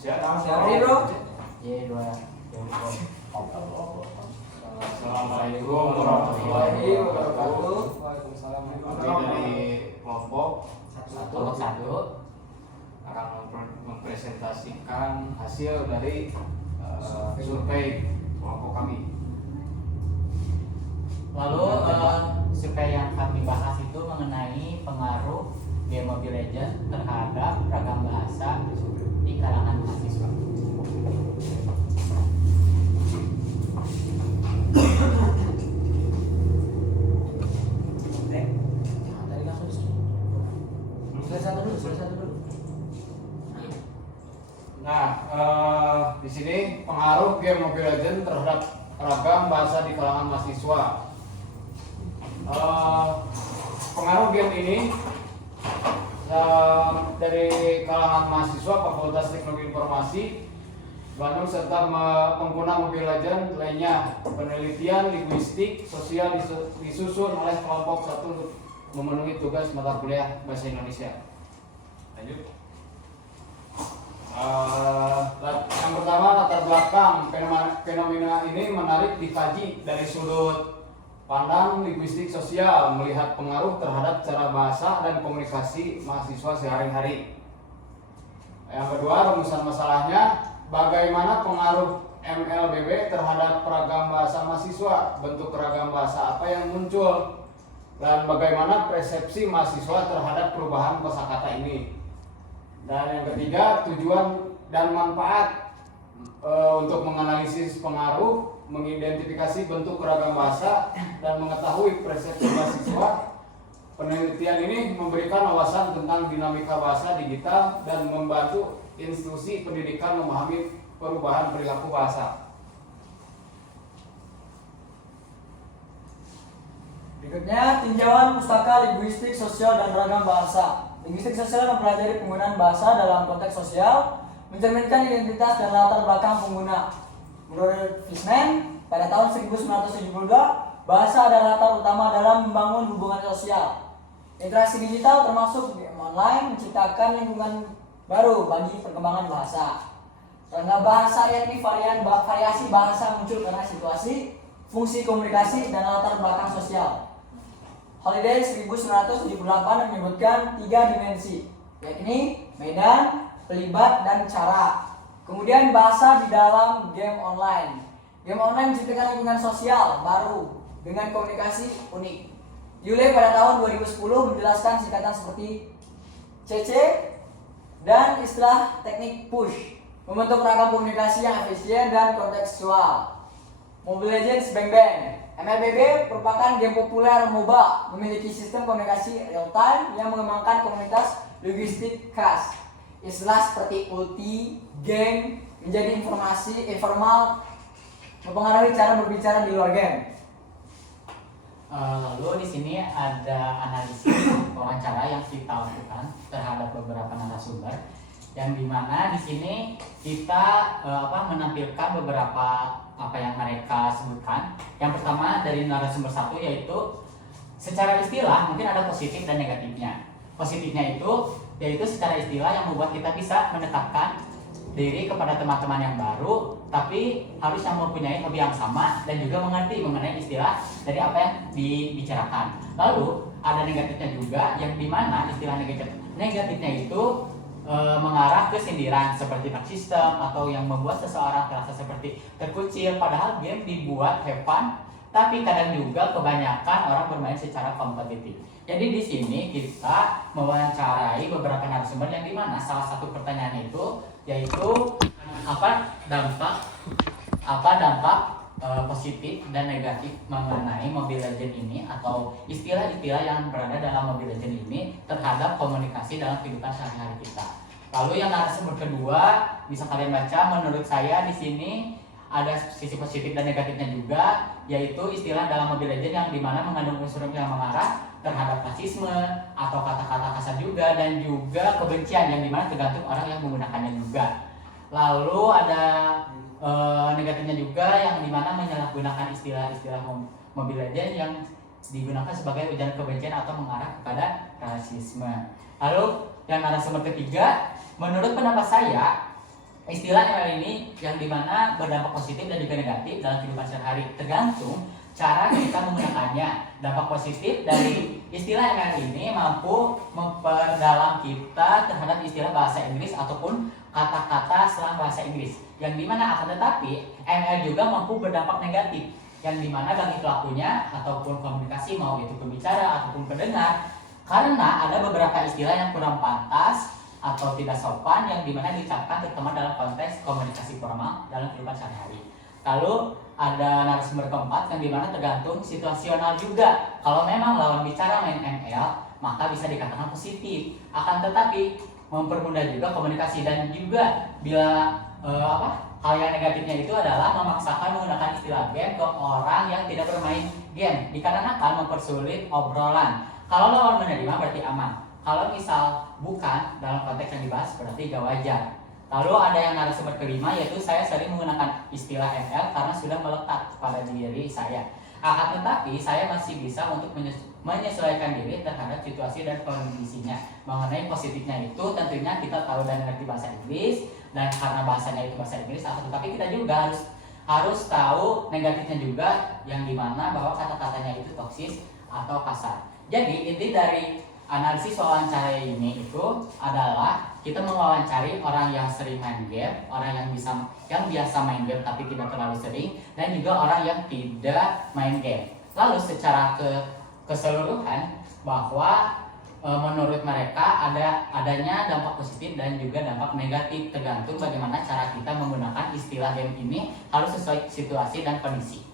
Siap. Bro. Assalamualaikum warahmatullahi wabarakatuh. Waalaikumsalam. Kami dari kelompok Satu. akan mempresentasikan hasil dari survei kelompok kami. Lalu survei yang kami bahas itu mengenai pengaruh game Mobile Legends terhadap ragam bahasa di kalangan mahasiswa. Tadi langsung selesai dulu. Nah, di sini pengaruh game Mobile Legends terhadap ragam bahasa di kalangan mahasiswa. Pengaruh game ini dari kalangan mahasiswa Fakultas Teknologi Informasi Bandung serta pengguna Mobile Legends lainnya. Penelitian linguistik sosial disusun oleh kelompok 1 untuk memenuhi tugas mata kuliah Bahasa Indonesia. Lanjut. Yang pertama, latar belakang fenomena ini menarik dikaji dari sudut pandang linguistik sosial, melihat pengaruh terhadap cara bahasa dan komunikasi mahasiswa sehari-hari. Yang kedua, rumusan masalahnya, bagaimana pengaruh MLBB terhadap ragam bahasa mahasiswa, bentuk ragam bahasa apa yang muncul, dan bagaimana persepsi mahasiswa terhadap perubahan kosakata ini. Dan yang ketiga, tujuan dan manfaat untuk menganalisis pengaruh, mengidentifikasi bentuk ragam bahasa, dan mengetahui persepsi mahasiswa. Penelitian ini memberikan wawasan tentang dinamika bahasa digital dan membantu institusi pendidikan memahami perubahan perilaku bahasa. Berikutnya, tinjauan pustaka linguistik sosial dan ragam bahasa. Linguistik sosial mempelajari penggunaan bahasa dalam konteks sosial, mencerminkan identitas dan latar belakang pengguna. Menurut Fishman, pada tahun 1972, bahasa adalah latar utama dalam membangun hubungan sosial. Interaksi digital termasuk game online menciptakan lingkungan baru bagi perkembangan bahasa. Ragam bahasa yakni variasi bahasa muncul karena situasi, fungsi komunikasi, dan latar belakang sosial. Holiday 1978 menyebutkan 3 dimensi, yakni medan, pelibat, dan cara. Kemudian bahasa di dalam game online. Game online menciptakan lingkungan sosial baru dengan komunikasi unik. Yule pada tahun 2010 menjelaskan singkatan seperti CC dan istilah teknik push, membentuk ragam komunikasi yang efisien dan kontekstual. Mobile Legends Bang Bang. MLBB merupakan game populer MOBA, memiliki sistem komunikasi real time yang mengembangkan komunitas linguistik khas. Istilah seperti ulti, geng, menjadi informasi informal mempengaruhi cara berbicara di luar game. Lalu di sini ada analisis wawancara yang kita lakukan terhadap beberapa narasumber, yang dimana di sini kita menampilkan beberapa apa yang mereka sebutkan. Yang pertama dari narasumber 1, yaitu secara istilah mungkin ada positif dan negatifnya. Positifnya itu yaitu secara istilah yang membuat kita bisa mendekatkan diri kepada teman-teman yang baru, tapi harus yang mempunyai hobi yang sama dan juga mengerti mengenai istilah dari apa yang dibicarakan. Lalu ada negatifnya juga, yang dimana istilah negatifnya itu mengarah ke sindiran seperti dark system atau yang membuat seseorang terasa seperti terkucil, padahal game dibuat have fun, tapi kadang juga kebanyakan orang bermain secara kompetitif. Jadi di sini kita mewawancarai beberapa narasumber yang dimana salah satu pertanyaan itu yaitu apa dampak positif dan negatif mengenai Mobile Legends ini atau istilah-istilah yang berada dalam Mobile Legends ini terhadap komunikasi dalam kehidupan sehari-hari kita. Lalu yang narasumber kedua bisa kalian baca, menurut saya di sini ada sisi positif dan negatifnya juga, yaitu istilah dalam Mobile Legends yang dimana mengandung unsur yang mengarah terhadap rasisme atau kata-kata kasar juga, dan juga kebencian yang dimana tergantung orang yang menggunakannya juga. Lalu ada negatifnya juga yang dimana menyalahgunakan istilah-istilah Mobile Legends yang digunakan sebagai ujaran kebencian atau mengarah kepada rasisme. Lalu yang narasumber ketiga, menurut pendapat saya istilah ML ini yang dimana berdampak positif dan juga negatif dalam kehidupan sehari-hari, tergantung cara kita menggunakannya. Dampak positif dari istilah ML ini mampu memperdalam kita terhadap istilah bahasa Inggris ataupun kata-kata slang bahasa Inggris, yang dimana akan tetapi ML juga mampu berdampak negatif, yang dimana bagi pelakunya ataupun komunikasi, mau itu pembicara ataupun pendengar, karena ada beberapa istilah yang kurang pantas atau tidak sopan yang dimana diucapkan terutama dalam konteks komunikasi formal dalam kehidupan sehari-hari. Lalu ada narasumber keempat yang dimana tergantung situasional juga. Kalau memang lawan bicara main ML, maka bisa dikatakan positif. Akan tetapi mempermudah juga komunikasi, dan juga bila hal yang negatifnya itu adalah memaksakan menggunakan istilah game ke orang yang tidak bermain game, dikarenakan mempersulit obrolan. Kalau lawan menerima berarti aman. Kalau misal bukan dalam konteks yang dibahas berarti gak wajar. Lalu ada yang narasumber kelima, yaitu saya sering menggunakan istilah ML karena sudah melekat pada diri saya. Akan tetapi saya masih bisa untuk menyesuaikan diri terhadap situasi dan kondisinya. Mengenai positifnya itu tentunya kita tahu dan mengerti bahasa Inggris, dan karena bahasanya itu bahasa Inggris, akan tetapi kita juga harus tahu negatifnya juga, yang dimana bahwa kata-katanya itu toksis atau kasar. Jadi inti dari analisis wawancara ini itu adalah kita mewawancari orang yang sering main game, orang yang biasa main game tapi tidak terlalu sering, dan juga orang yang tidak main game. Lalu secara keseluruhan bahwa menurut mereka adanya dampak positif dan juga dampak negatif, tergantung bagaimana cara kita menggunakan istilah game ini, harus sesuai situasi dan kondisi.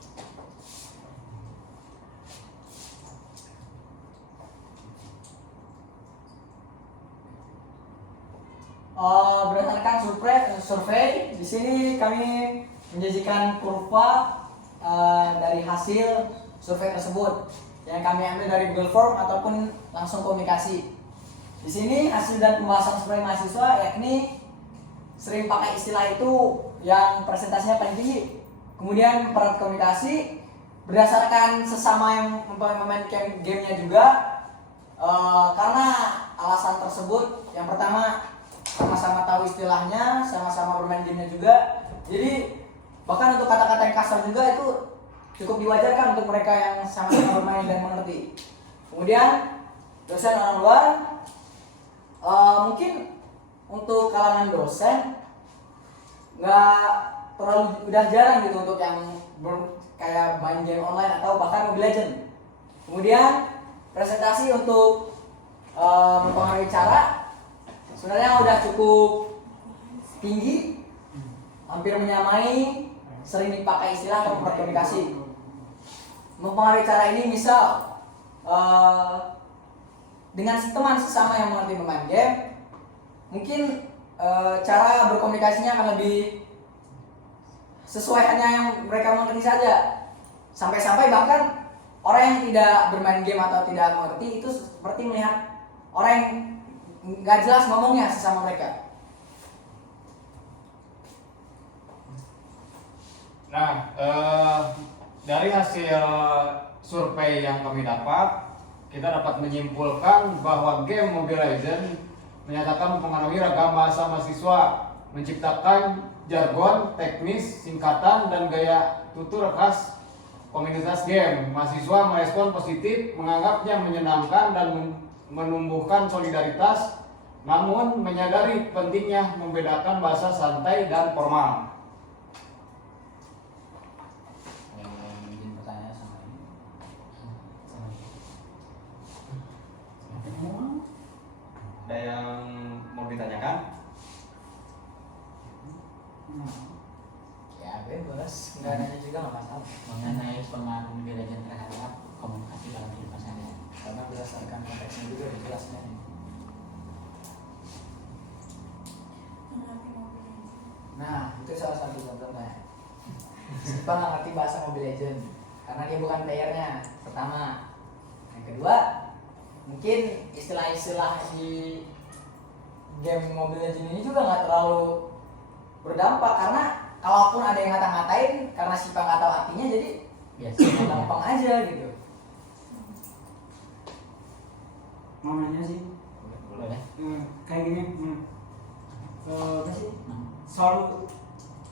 Berdasarkan survei, di sini kami menjanjikan kurva dari hasil survei tersebut yang kami ambil dari Google Form ataupun langsung komunikasi. Di sini hasil dan pembahasan survei mahasiswa yakni sering pakai istilah itu yang presentasinya paling tinggi. Kemudian peran komunikasi berdasarkan sesama yang memainkan gamenya juga, karena alasan tersebut. Yang pertama, sama-sama tahu istilahnya, sama-sama bermain gamenya juga. Jadi bahkan untuk kata-kata yang kasar juga itu cukup diwajarkan untuk mereka yang sama-sama bermain dan mengerti. Kemudian dosen orang luar, mungkin untuk kalangan dosen nggak terlalu, udah jarang gitu untuk yang kayak main game online atau bahkan Mobile Legend. Kemudian presentasi untuk mempengaruhi cara sebenarnya udah cukup tinggi, hampir menyamai sering dipakai istilah atau komunikasi. Mempengaruhi cara ini misal dengan teman sesama yang mengerti bermain game, mungkin cara berkomunikasinya akan lebih sesuai hanya yang mereka mengerti saja. Sampai-sampai bahkan orang yang tidak bermain game atau tidak mengerti itu seperti melihat orang yang nggak jelas ngomongnya sesama mereka. Nah, dari hasil survei yang kami dapat, kita dapat menyimpulkan bahwa game Mobile Legends menyatakan mempengaruhi ragam bahasa mahasiswa, menciptakan jargon, teknis, singkatan, dan gaya tutur khas komunitas game. Mahasiswa merespon positif, menganggapnya menyenangkan dan menumbuhkan solidaritas, namun menyadari pentingnya membedakan bahasa santai dan formal. Izin bertanya sama ini. Ada yang mau ditanyakan? Ya bebas, nggak nanya juga nggak masalah. Mengenai pengaruh Mobile Legends terhadap komunikasi dalam kehidupan sehari-hari. Karena berdasarkan konteksnya juga dijelasnya. Nah, itu salah satu contohnya. Siapa nggak ngerti bahasa Mobile Legends karena dia bukan playernya. Pertama, yang kedua, mungkin istilah-istilah di game Mobile Legends ini juga nggak terlalu berdampak, karena kalaupun ada yang ngata-ngatain karena Siapa nggak tahu artinya, jadi Biasa. gampang aja gitu. Mau nanya sih, Boleh. kayak gini, apa sih?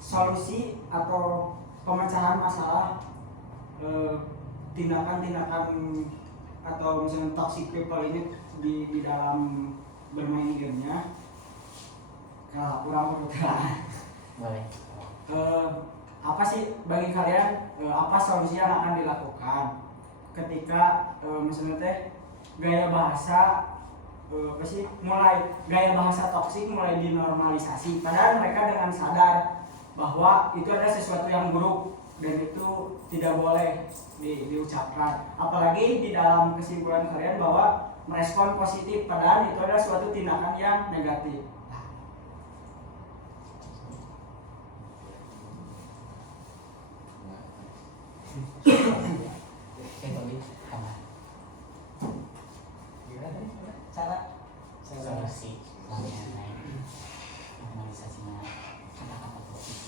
solusi atau pemecahan masalah tindakan-tindakan atau misalnya toxic people ini di dalam bermain gamenya. Kalau kurang berkelan. Boleh. Apa sih bagi kalian apa solusi yang akan dilakukan ketika misalnya teh gaya bahasa apa sih mulai gaya bahasa toksik mulai dinormalisasi, padahal mereka dengan sadar bahwa itu adalah sesuatu yang buruk dan itu tidak boleh diucapkan, apalagi di dalam kesimpulan kalian bahwa merespon positif padahal itu adalah suatu tindakan yang negatif. Oke, Bobby, kamar. Cara Solusi mengenai normalisasinya kata-kata toksik.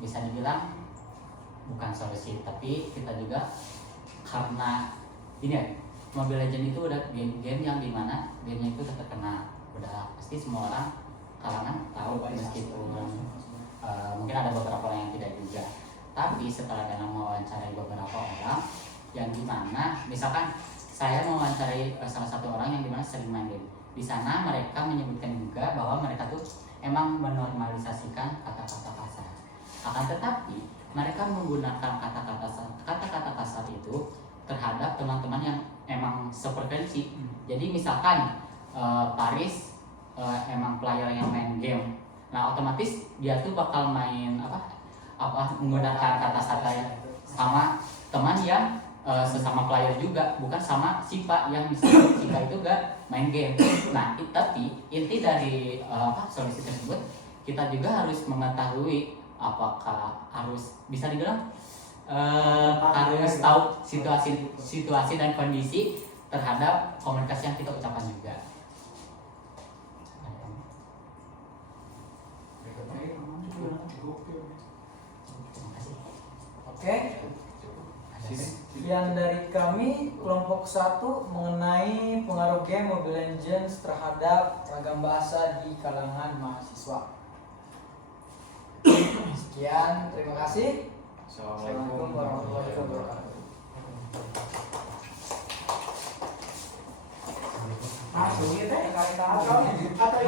Bisa dibilang bukan solusi, tapi kita juga karena ini ya, Mobile Legends itu udah game-game yang dimana gamenya itu udah terkenal, udah pasti semua orang kalangan tahu, meskipun mungkin ada beberapa orang yang tidak juga. Tapi setelah dalam mewawancarai beberapa orang yang dimana misalkan saya mewawancarai salah satu orang yang dimana sering main game, di sana mereka menyebutkan juga bahwa mereka tuh emang menormalisasikan kata-kata kasar. Akan tetapi mereka menggunakan kata-kata kasar itu terhadap teman-teman yang emang sefrekuensi. Jadi misalkan Paris emang player yang main game, nah otomatis dia tuh bakal main menggunakan kata-kata yang sama teman yang sesama player juga, bukan sama Sipa yang misalnya Sipa itu gak main game. Nah tapi inti dari solusi tersebut kita juga harus mengetahui apakah harus bisa dibilang harus tahu situasi dan kondisi terhadap komunikasi yang kita ucapkan juga. Oke. Sekian dari kami kelompok 1 mengenai pengaruh game Mobile Legends terhadap ragam bahasa di kalangan mahasiswa. Sekian, terima kasih. Assalamualaikum warahmatullahi wabarakatuh. Langsung kita ya kali-kali atau